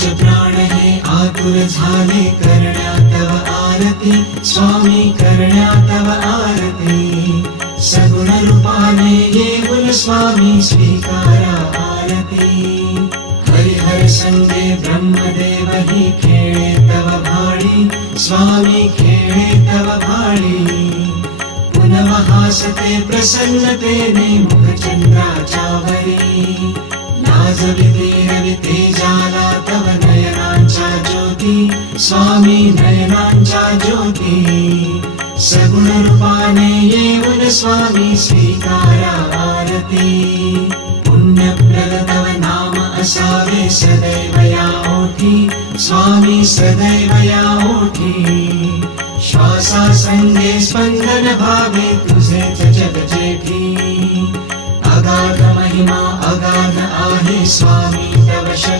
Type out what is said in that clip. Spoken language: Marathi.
पंच प्राण हे आतुर झाले करण्या तव आरती स्वामी करण्या तव आरती सगुण रूपाने येऊन स्वामी स्वीकारा आरती हरिहर संगे ब्रह्मदेव ही खेळे तव भाळी स्वामी खेळे तव भाळी पुनः हासते प्रसन्नतेने मुखचंद्राच्यावरी लाजविते रविते जाला तव नयनांच्या ज्योती स्वामी नयनांच्या ज्योती सगुण रूपाने येऊन स्वामी स्वीकारा आरती पुण्यप्रद तव नाम असावे सदैव या ओठी स्वामी सदैव या ओठी श्वासा संगे स्पंदन भावे तुझेच जग जेठी अगाध महिमा अगाध आहे स्वामी तव